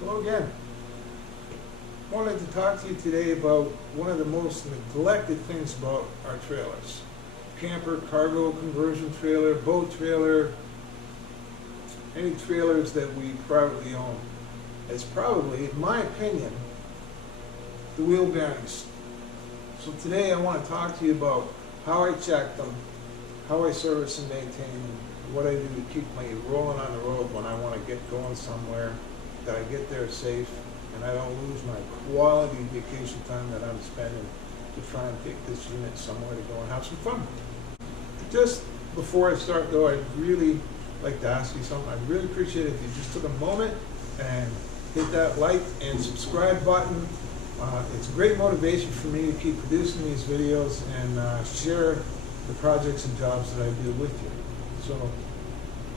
Hello again. I wanted to talk to you today about one of the most neglected things about our trailers. Camper, cargo conversion trailer, boat trailer, any trailers that we privately own. It's probably, in my opinion, the wheel bearings. So today I want to talk to you about how I check them, how I service and maintain them, what I do to keep me rolling on the road when I want to get going somewhere, that I get there safe, and I don't lose my quality vacation time that I'm spending to try and take this unit somewhere to go and have some fun. Just before I start though, I'd really like to ask you something. I'd really appreciate it if you just took a moment and hit that like and subscribe button. It's great motivation for me to keep producing these videos and share the projects and jobs that I do with you. So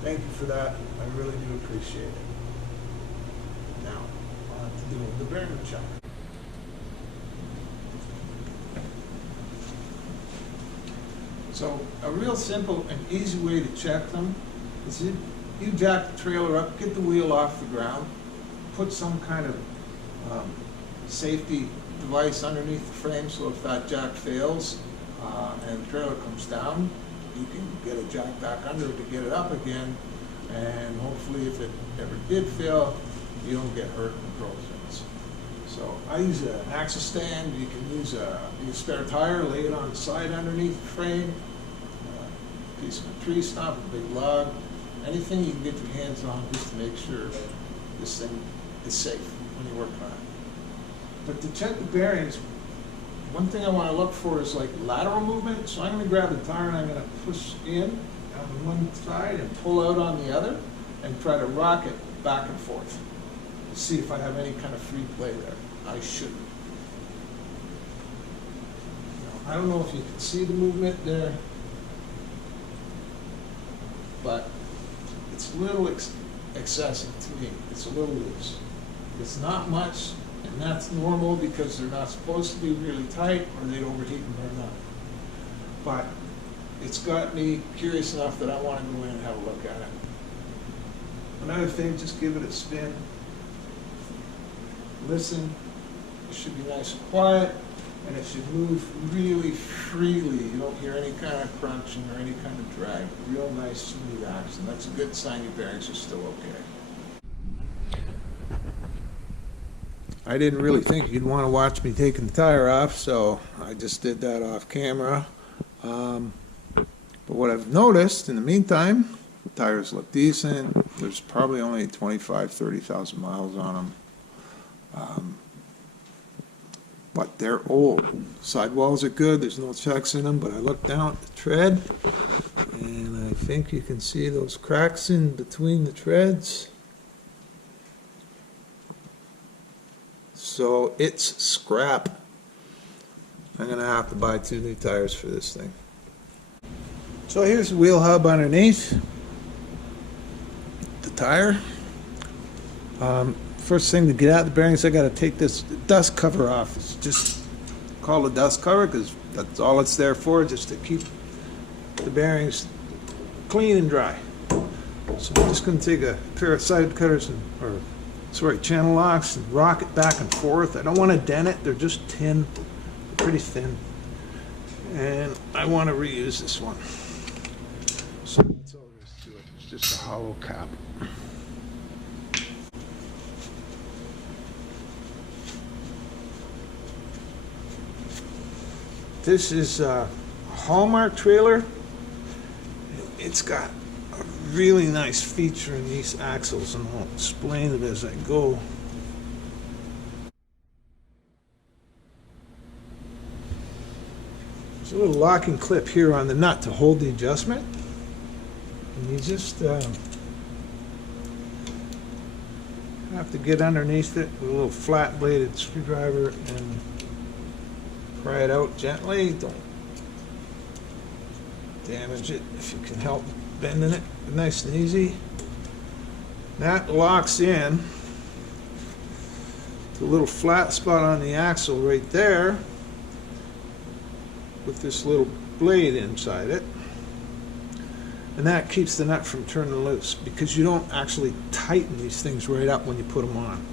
thank you for that. I really do appreciate it. Now, on to doing the bearing check. So a real simple and easy way to check them is you jack the trailer up, get the wheel off the ground, put some kind of safety device underneath the frame so if that jack fails and the trailer comes down, you can get a jack back under it to get it up again, and hopefully if it ever did fail, you don't get hurt in the process. So I use an axle stand. You can use a spare tire, lay it on the side underneath the frame, a piece of a tree stump, a big log, anything you can get your hands on just to make sure this thing is safe when you're working on it. But to check the bearings, one thing I want to look for is like lateral movement. So I'm going to grab the tire and I'm going to push in on one side and pull out on the other and try to rock it back and forth to see if I have any kind of free play there. I shouldn't. Now, I don't know if you can see the movement there, but it's a little excessive to me. It's a little loose. It's not much. And that's normal because they're not supposed to be really tight or they'd overheat and burn up. But it's got me curious enough that I want to go in and have a look at it. Another thing, just give it a spin. Listen. It should be nice and quiet, and it should move really freely. You don't hear any kind of crunching or any kind of drag. Real nice, smooth action. That's a good sign your bearings are still okay. I didn't really think you'd want to watch me taking the tire off, so I just did that off camera. But what I've noticed in the meantime, the tires look decent. There's probably only 30,000 miles on them. But they're old. Sidewalls are good. There's no checks in them, but I looked down at the tread, and I think you can see those cracks in between the treads. So it's scrap. I'm going to have to buy 2 new tires for this thing. So here's the wheel hub underneath the tire. First thing to get out the bearings, I got to take this dust cover off. It's just called a dust cover because that's all it's there for, just to keep the bearings clean and dry. So I'm just going to take a pair of side cutters channel locks and rock it back and forth. I don't want to dent it. They're just tin, pretty thin. And I want to reuse this one. So that's all there is to it. It's just a hollow cap. This is a Hallmark trailer. It's got a really nice feature in these axles, and I'll explain it as I go. There's a little locking clip here on the nut to hold the adjustment, and you just have to get underneath it with a little flat bladed screwdriver and pry it out gently. Don't damage it if you can help bending it. Nice and easy. That locks in the little flat spot on the axle right there with this little blade inside it. And that keeps the nut from turning loose, because you don't actually tighten these things right up when you put them on.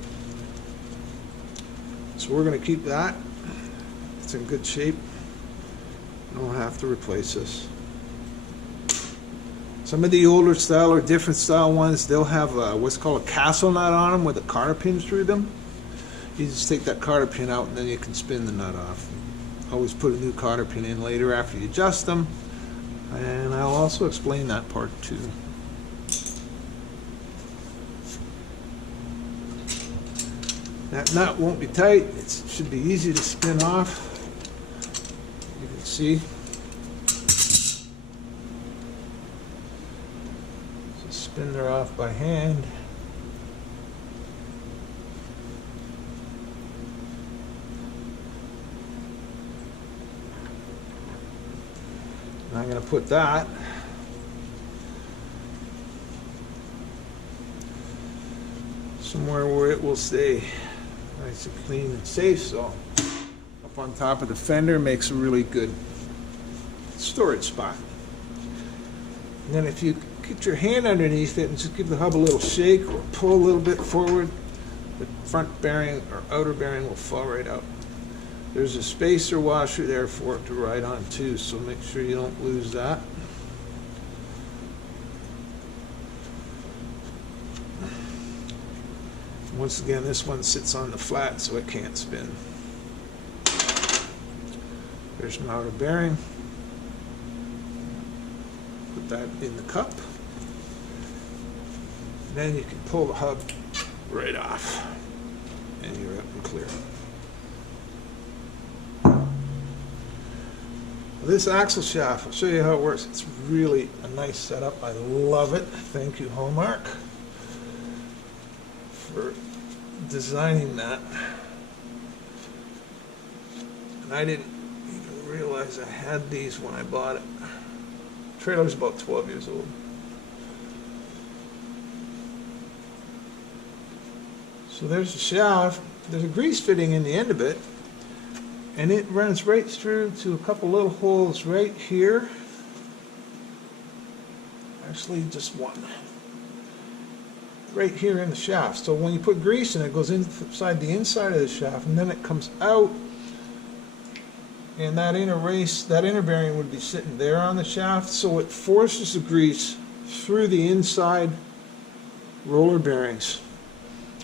So we're going to keep that. It's in good shape. I'll have to replace this. Some of the older style or different style ones, they'll have what's called a castle nut on them with a cotter pin through them. You just take that cotter pin out and then you can spin the nut off. Always put a new cotter pin in later after you adjust them. And I'll also explain that part too. That nut won't be tight. It should be easy to spin off. You can see. So spin her off by hand. And I'm going to put that somewhere where it will stay nice and clean and safe. So up on top of the fender makes a really good storage spot. And then if you get your hand underneath it and just give the hub a little shake or pull a little bit forward, the front bearing or outer bearing will fall right out. There's a spacer washer there for it to ride on too, so make sure you don't lose that. Once again, this one sits on the flat so it can't spin. There's my outer bearing. Put that in the cup. Then you can pull the hub right off and you're up and clear. This axle shaft, I'll show you how it works. It's really a nice setup. I love it. Thank you, Hallmark, for designing that. And I didn't even realize I had these when I bought it. The trailer's about 12 years old. So there's the shaft. There's a grease fitting in the end of it. And it runs right through to a couple little holes right here. Actually, just one. Right here in the shaft. So when you put grease in it, it goes inside the inside of the shaft, and then it comes out. And that inner bearing would be sitting there on the shaft, so it forces the grease through the inside roller bearings.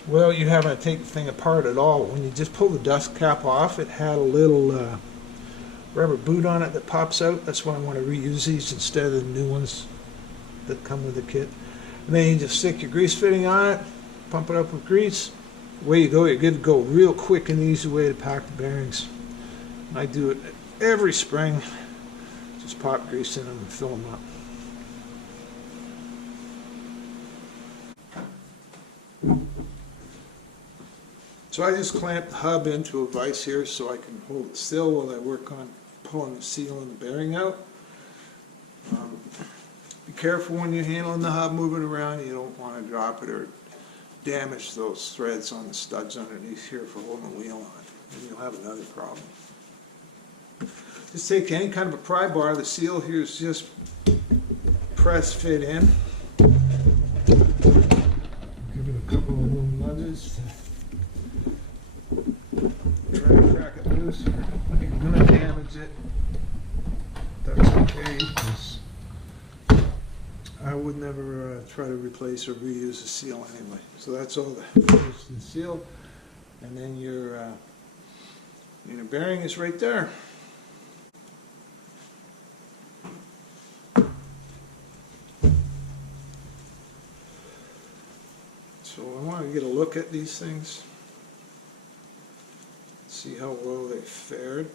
Well, you haven't taken the thing apart at all. When you just pull the dust cap off, it had a little rubber boot on it that pops out. That's why I want to reuse these instead of the new ones that come with the kit. And then you just stick your grease fitting on it, pump it up with grease. Away you go. You're good to go. Real quick and easy way to pack the bearings. And I do it every spring. Just pop grease in them and fill them up. So I just clamped the hub into a vise here so I can hold it still while I work on pulling the seal and the bearing out. Be careful when you're handling the hub, moving around. You don't want to drop it or damage those threads on the studs underneath here for holding the wheel on. And you'll have another problem. Just take any kind of a pry bar. The seal here is just press fit in. Give it a couple of little nudges. Try to crack it loose. You're going to damage it. That's okay, because I would never try to replace or reuse the seal anyway. So that's all the seal. And then your inner bearing is right there. So I want to get a look at these things. See how well they fared.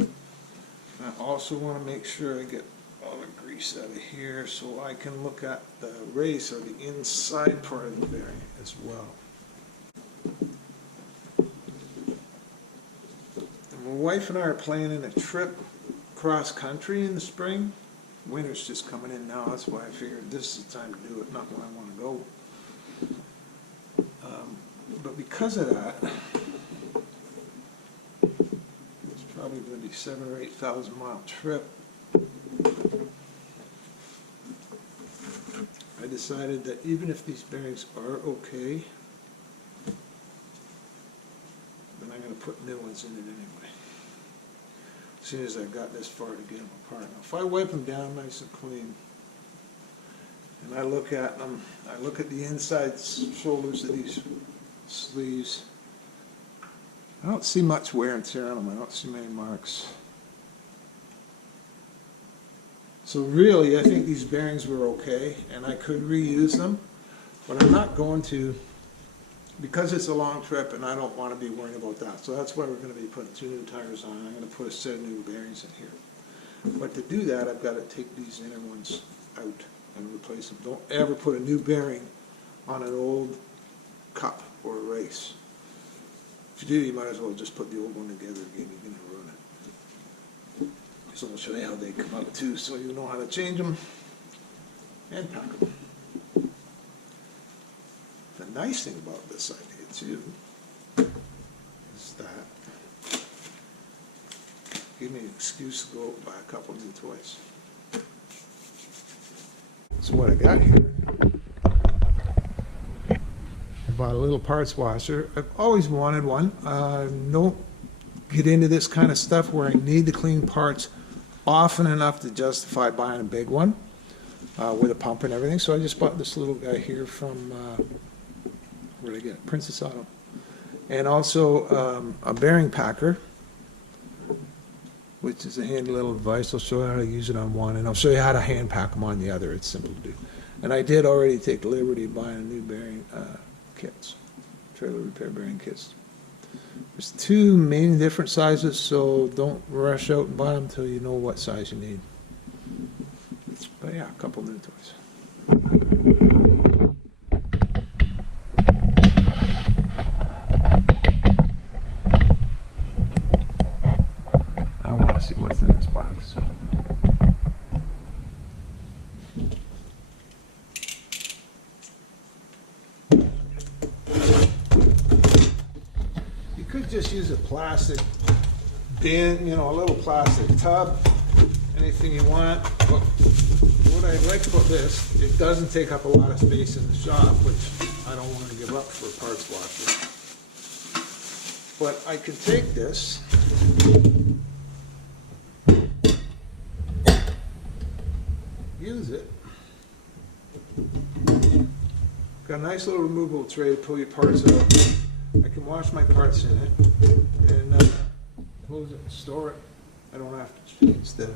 I also want to make sure I get all the grease out of here so I can look at the race or the inside part of the bearing as well. And my wife and I are planning a trip cross country in the spring. Winter's just coming in now, that's why I figured this is the time to do it, not when I want to go. But because of that, it's probably going to be 7,000 or 8,000 mile trip. I decided that even if these bearings are okay, I'm gonna put new ones in it anyway. As soon as I got this far to get them apart. Now, if I wipe them down nice and clean, and I look at them, I look at the inside shoulders of these sleeves, I don't see much wear and tear on them. I don't see many marks. So really, I think these bearings were okay, and I could reuse them, but I'm not going to, because it's a long trip and I don't want to be worrying about that. So that's why we're going to be putting 2 new tires on. I'm going to put a set of new bearings in here. But to do that, I've got to take these inner ones out and replace them. Don't ever put a new bearing on an old cup or a race. If you do, you might as well just put the old one together again. You're going to ruin it. So I'll show you how they come out too, so you know how to change them and pack them. The nice thing about this idea too is that give me an excuse to go out and buy a couple new toys. So what I got here, I bought a little parts washer. I've always wanted one. Don't get into this kind of stuff where I need to clean parts often enough to justify buying a big one with a pump and everything. So I just bought this little guy here from, where did I get it? Princess Auto. And also a bearing packer, which is a handy little device. I'll show you how to use it on one, and I'll show you how to hand pack them on the other. It's simple to do. And I did already take the liberty of buying a new bearing kits, trailer repair bearing kits. There's 2 main different sizes, so don't rush out and buy them until you know what size you need. But yeah, a couple new toys. I want to see what's in this box. Just use a plastic bin, a little plastic tub, anything you want. But what I like about this, it doesn't take up a lot of space in the shop, which I don't want to give up for a parts washer. But I can take this, use it. Got a nice little removable tray to pull your parts out. I can wash my parts in it and close it and store it. I don't have to change the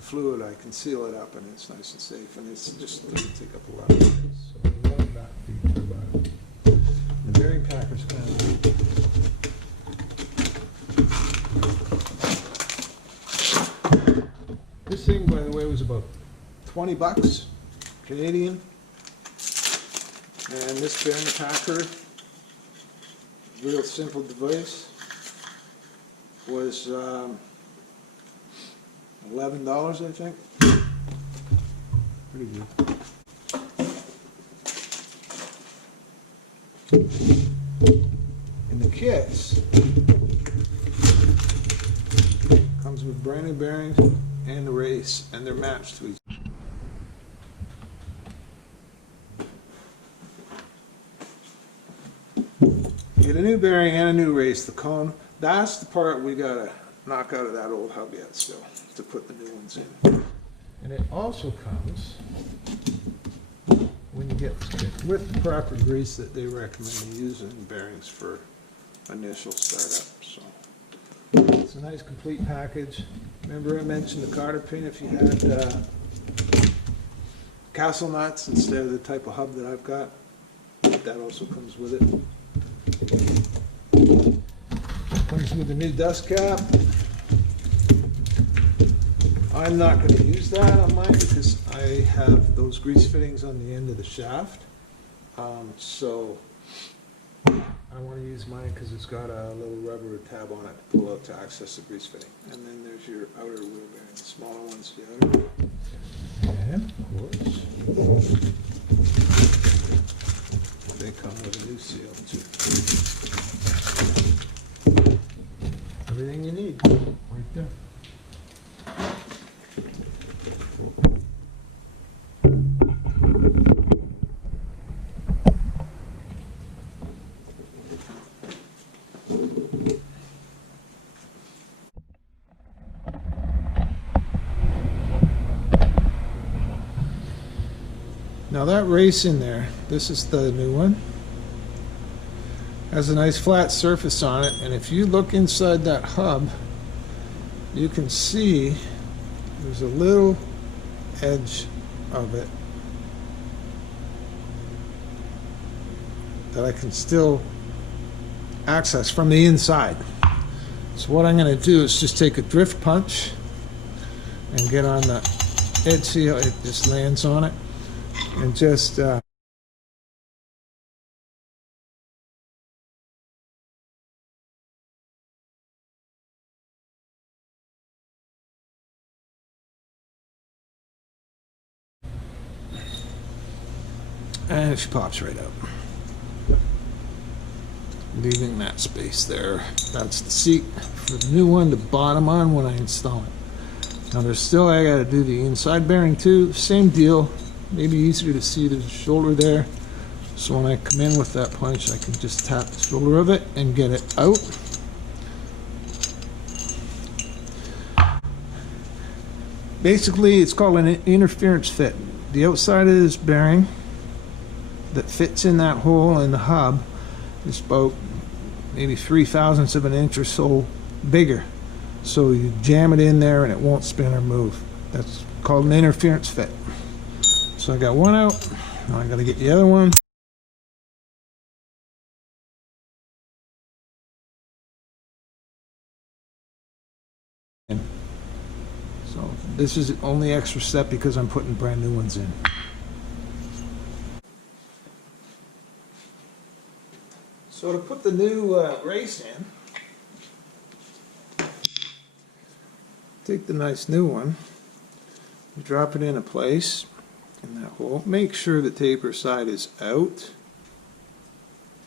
fluid. I can seal it up and it's nice and safe, and it's just doesn't take up a lot of space. So I love that feature about it. The bearing packer's kind of neat. This thing, by the way, was about 20 bucks Canadian, and this bearing packer, real simple device, was $11, I think. Pretty good. In the kits, comes with brand new bearings and the race, and they're matched to each other. Get a new bearing and a new race, the cone. That's the part we gotta knock out of that old hub yet still, to put the new ones in. And it also comes, when you get this kit, with the proper grease that they recommend using bearings for initial startup. So it's a nice complete package. Remember I mentioned the cotter pin if you had castle nuts instead of the type of hub that I've got. That also comes with it. Comes with a new dust cap. I'm not going to use that on mine because I have those grease fittings on the end of the shaft. So I want to use mine because it's got a little rubber tab on it to pull out to access the grease fitting. And then there's your outer wheel bearing, the smaller ones, the outer. And of course, they come with a new seal too. Everything you need right there. that race in there, this is the new one, has a nice flat surface on it, and if you look inside that hub, you can see there's a little edge of it that I can still access from the inside. So what I'm going to do is just take a drift punch and get on the edge. See how it just lands on it, and just and she pops right out, leaving that space there. That's the seat for the new one, the bottom on when I install it. Now there's still, I got to do the inside bearing too. Same deal, maybe easier to see the shoulder there. So when I come in with that punch, I can just tap the shoulder of it and get it out. Basically, it's called an interference fit. The outside of this bearing that fits in that hole in the hub is about maybe 3/1000ths of an inch or so bigger. So you jam it in there and it won't spin or move. That's called an interference fit. So I got one out. Now I got to get the other one. So this is the only extra step because I'm putting brand new ones in. So to put the new race in, take the nice new one, drop it into place in that hole. Make sure the taper side is out,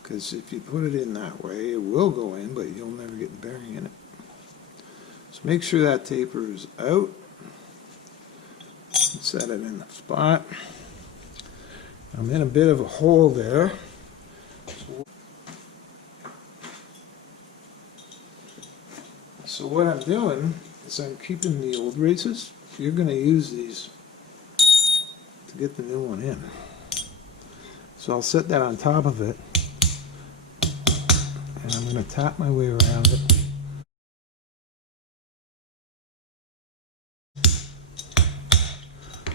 because if you put it in that way, it will go in, but you'll never get the bearing in it. So make sure that taper is out. Set it in the spot. I'm in a bit of a hole there. So what I'm doing is I'm keeping the old races. You're going to use these to get the new one in. So I'll set that on top of it, and I'm going to tap my way around it.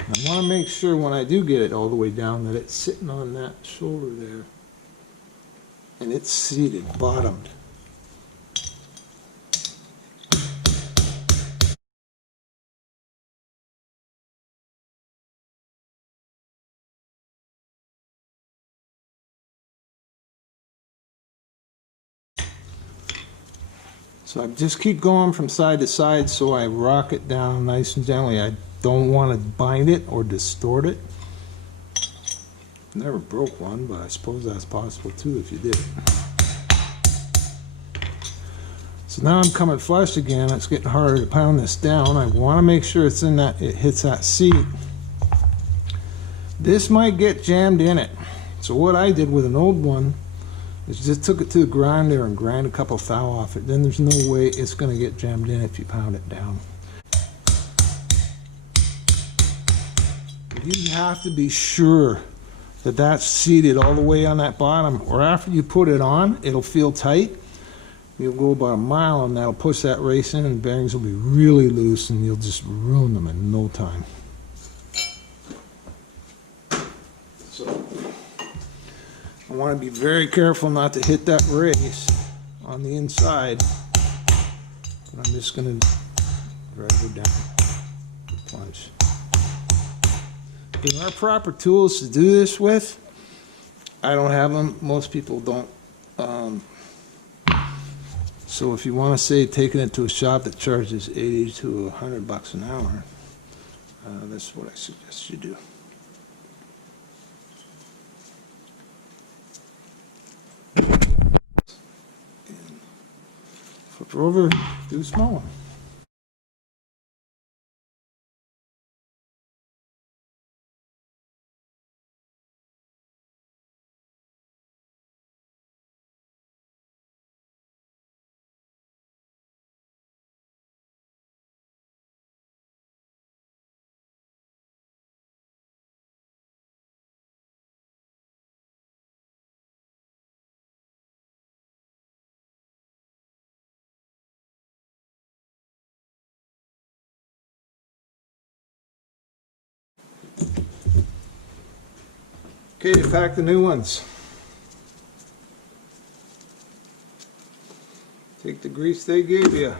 I want to make sure when I do get it all the way down that it's sitting on that shoulder there, and it's seated, bottomed. So I just keep going from side to side so I rock it down nice and gently. I don't want to bind it or distort it. Never broke one, but I suppose that's possible too if you did. So now I'm coming flush again. It's getting harder to pound this down. I want to make sure it's in that, it hits that seat. This might get jammed in it. So what I did with an old one is just took it to the grinder and grind a couple thou off it. Then there's no way it's going to get jammed in if you pound it down. But you have to be sure that that's seated all the way on that bottom, or after you put it on, it'll feel tight. You'll go about a mile and that'll push that race in, and bearings will be really loose and you'll just ruin them in no time. So I want to be very careful not to hit that race on the inside, but I'm just going to drive her down, plunge. There are proper tools to do this with. I don't have them. Most people don't. So if you want to say taking it to a shop that charges $80 to $100 an hour, that's what I suggest you do. And flip her over, do a small one. Okay, to pack the new ones. Take the grease they gave you.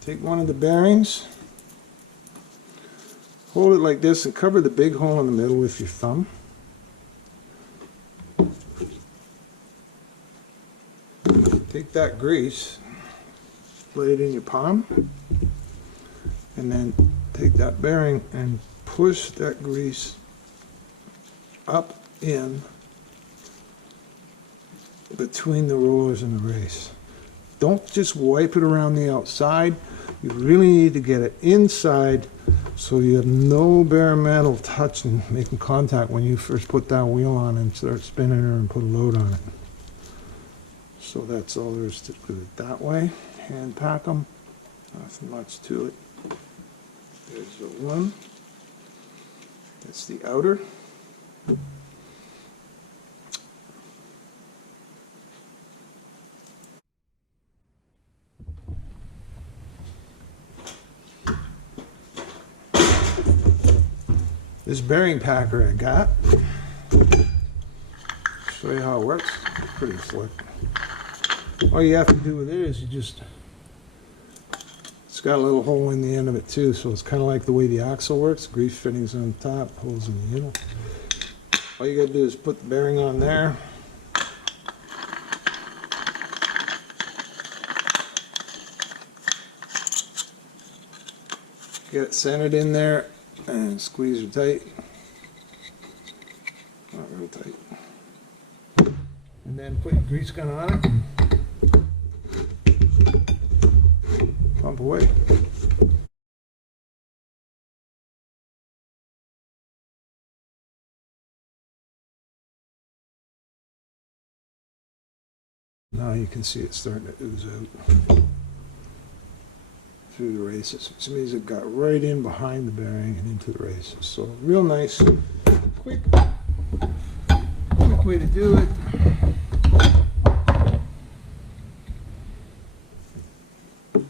Take one of the bearings. Hold it like this and cover the big hole in the middle with your thumb. Take that grease, lay it in your palm, and then take that bearing and push that grease up in between the rollers and the race. Don't just wipe it around the outside. You really need to get it inside so you have no bare metal touching, making contact when you first put that wheel on and start spinning her and put a load on it. So that's all there is to do it that way. Hand pack them. Nothing much to it. There's the one. That's the outer. This bearing packer I got. Show you how it works. Pretty slick. All you have to do with it is it's got a little hole in the end of it too, so it's kind of like the way the axle works. Grease fittings on top, holes in the middle. All you gotta do is put the bearing on there. Get it centered in there and squeeze it tight. Not real tight. And then put your grease gun on it. Pump away. Now you can see it starting to ooze out through the races. Which means it got right in behind the bearing and into the races. So real nice, quick way to do it. If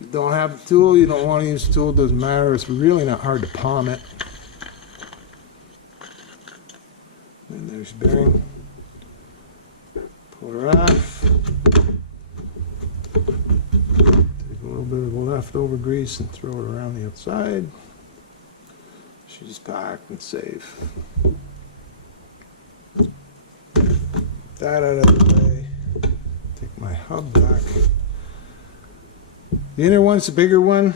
you don't have the tool, you don't want to use the tool, it doesn't matter. It's really not hard to palm it. And there's the bearing. Pull her off. Take a little bit of the leftover grease and throw it around the outside. She's packed and safe. That out of the way. Take my hub back. The inner one's the bigger one.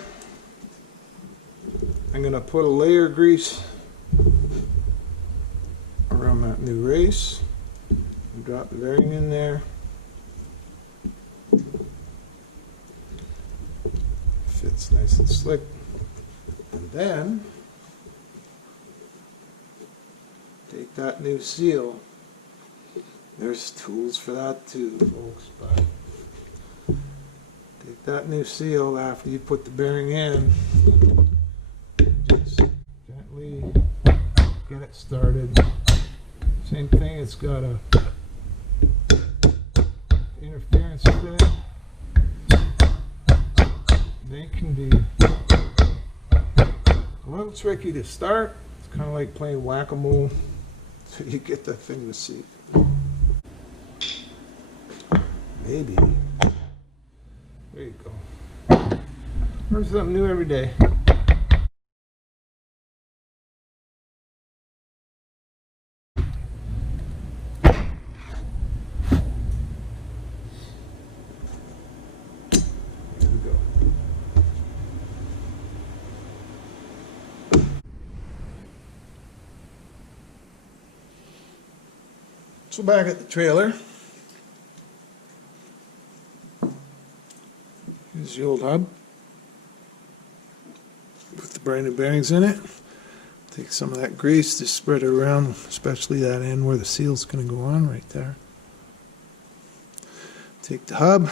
I'm going to put a layer of grease around that new race. And drop the bearing in there. Fits nice and slick. And then take that new seal. There's tools for that too, folks, but take that new seal after you put the bearing in. Just gently get it started. Same thing, it's got a interference fit. They can be a little tricky to start. It's kind of like playing whack-a-mole so you get that thing to see. Maybe. There you go. Learn something new every day. So back at the trailer, here's the old hub with the brand new bearings in it. Take some of that grease, just spread it around, especially that end where the seal's going to go on right there. Take the hub,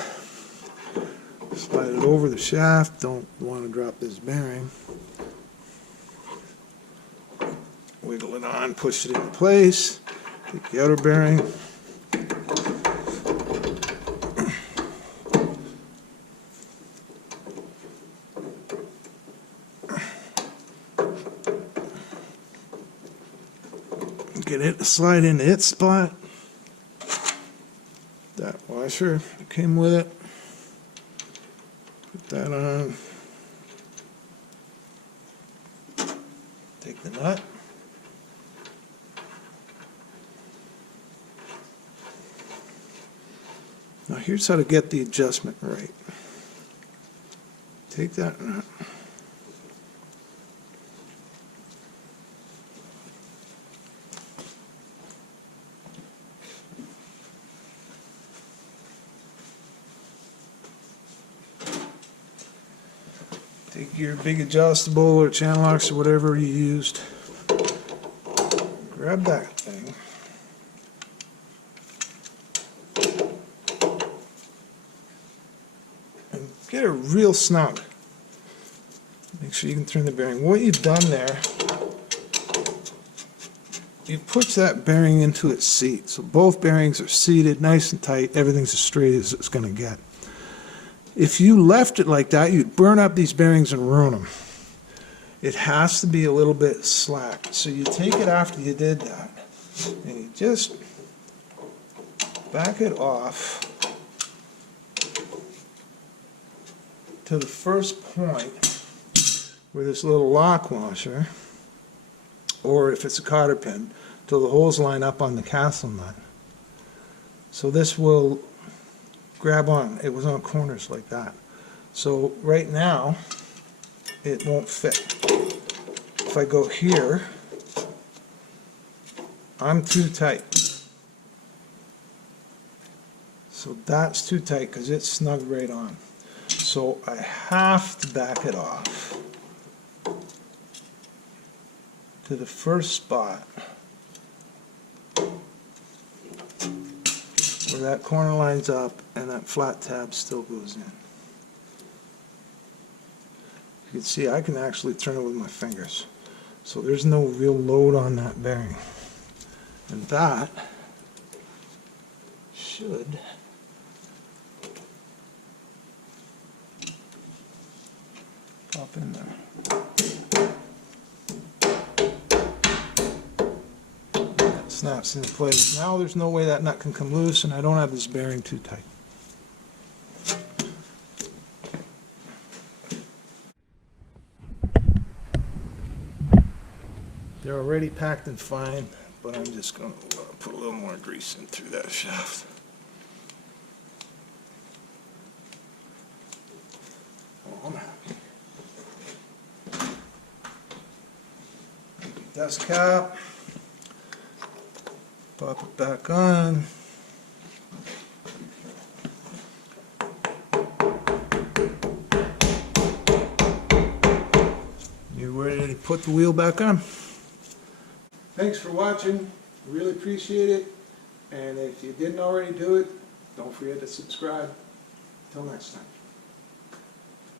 slide it over the shaft, don't want to drop this bearing. Wiggle it on, push it into place. Take the outer bearing. get it to slide into its spot. That washer that came with it. Put that on. Take the nut. Now here's how to get the adjustment right. Take that nut. Take your big adjustable or channel locks or whatever you used. Grab that thing. And get it real snug. Make sure you can turn the bearing. What you've done there, you've pushed that bearing into its seat. So both bearings are seated nice and tight. Everything's as straight as it's going to get. If you left it like that, you'd burn up these bearings and ruin them. It has to be a little bit slack. So you take it after you did that, and you just back it off to the first point where this little lock washer, or if it's a cotter pin, till the holes line up on the castle nut. So this will grab on. It was on corners like that. So right now it won't fit. If I go here, I'm too tight. So that's too tight because it's snug right on. So I have to back it off to the first spot where that corner lines up and that flat tab still goes in. You can see I can actually turn it with my fingers. So there's no real load on that bearing. And that should pop in there. Snaps into place. Now there's no way that nut can come loose, and I don't have this bearing too tight. They're already packed and fine, but I'm just going to put a little more grease in through that shaft. Dust cap. Pop it back on. You're ready to put the wheel back on. Thanks for watching. Really appreciate it. And if you didn't already do it, don't forget to subscribe. Till next time.